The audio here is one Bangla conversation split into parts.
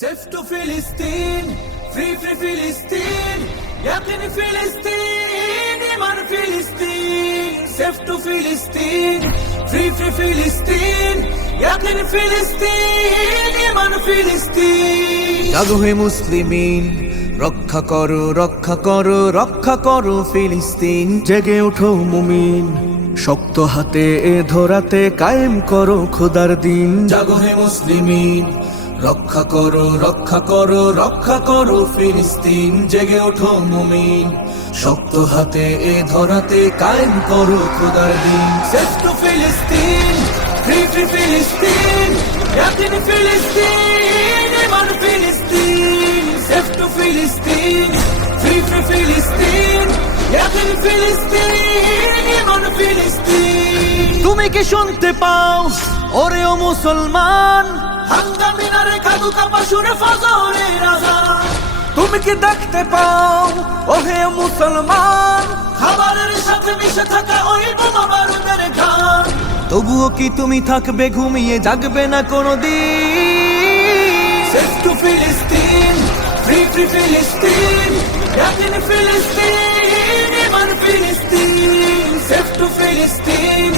Safe to Philistine, free Philistine, yakin Philistine, iman Philistine. Safe to Philistine, free Philistine, yakin Philistine, iman Philistine. জাগো হে মুসলিমিন, রক্ষা করো রক্ষা করো রক্ষা করো ফিলিস্তিন। জেগে ওঠো মুমিন, শক্ত হাতে এ ধরাতে কায়েম করো খোদার দিন। জাগো হে মুসলিমিন, রক্ষা করো রক্ষা করো রক্ষা করো ফিলিস্তিন। জেগে ওঠো মুমিন, শক্ত হাতে এ ধরাতে কায়েম করো খোদার দিন। সেফ টু ফিলিস্তিন, ফ্রি ফিলিস্তিন, ইয়াকিন ফিলিস্তিন, ইমান ফিলিস্তিন। সেফ টু ফিলিস্তিন, ফ্রি ফিলিস্তিন, ইয়াকিন ফিলিস্তিন, ইমান ফিলিস্তিন। তুমি কি শুনতে পাও ওরে ও মুসলমান? হাঙ্গামিনারে কাদু কাপা সুরে ফজরের আযান। তুমি কি দেখতে পাও ওহে মুসলমান? খাবারের সাথে মিশে থাকা ওই বোমা বারুদের ঘ্রাণ। তবুও কি তুমি থাকবে ঘুমিয়ে, জাগবে না কোনোদিন? সেফ টু ফিলিস্তিন, ফ্রি ফিলিস্তিন, ইয়াকিন ফিলিস্তিন, ইমান ফিলিস্তিন। সেফ টু ফিলিস্তিন,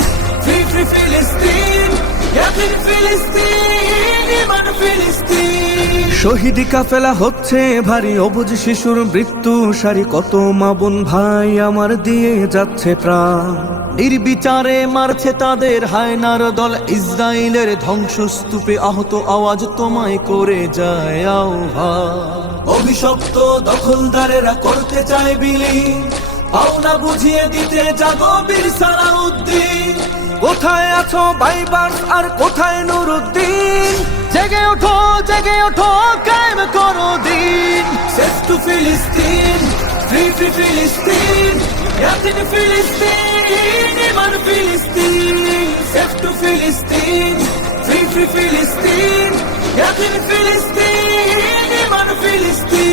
ফ্রি ফিলিস্তিন, ইয়াকিন ফিলিস্তিন, ইমান ফিলিস্তিন। শহীদি কাফেলা হচ্ছে ভারী, অবুঝ শিশুর মৃত্যু সারি। কত মা বোন ভাই আমার দিয়ে যাচ্ছে প্রাণ। নির্বিচারে মারছে তাদের হায়নার দল, ইসরায়েলের ধ্বংসস্তূপে আহত আওয়াজ তোমায় করে যায় আহ্বান। অভিশপ্ত দখলদারেরা করতে চায় বিলীন, পাওনা বুঝিয়ে দিতে জাগো বীর সালাউদ্দিন। কোথায় আছো বাইবার্স আর কোথায় নুরুদ্দিন? জেগে ওঠো কায়েম করো দিন। সেফ টু ফিলিস্তিন, ফ্রি ফিলিস্তিন, ইয়াকিন ফিলিস্তিন, ইমান ফিলিস্তিন। সেফ টু ফিলিস্তিন, ফ্রি ফিলিস্তিন, ইয়াকিন ফিলিস্তিন, ইমান ফিলিস্তিন।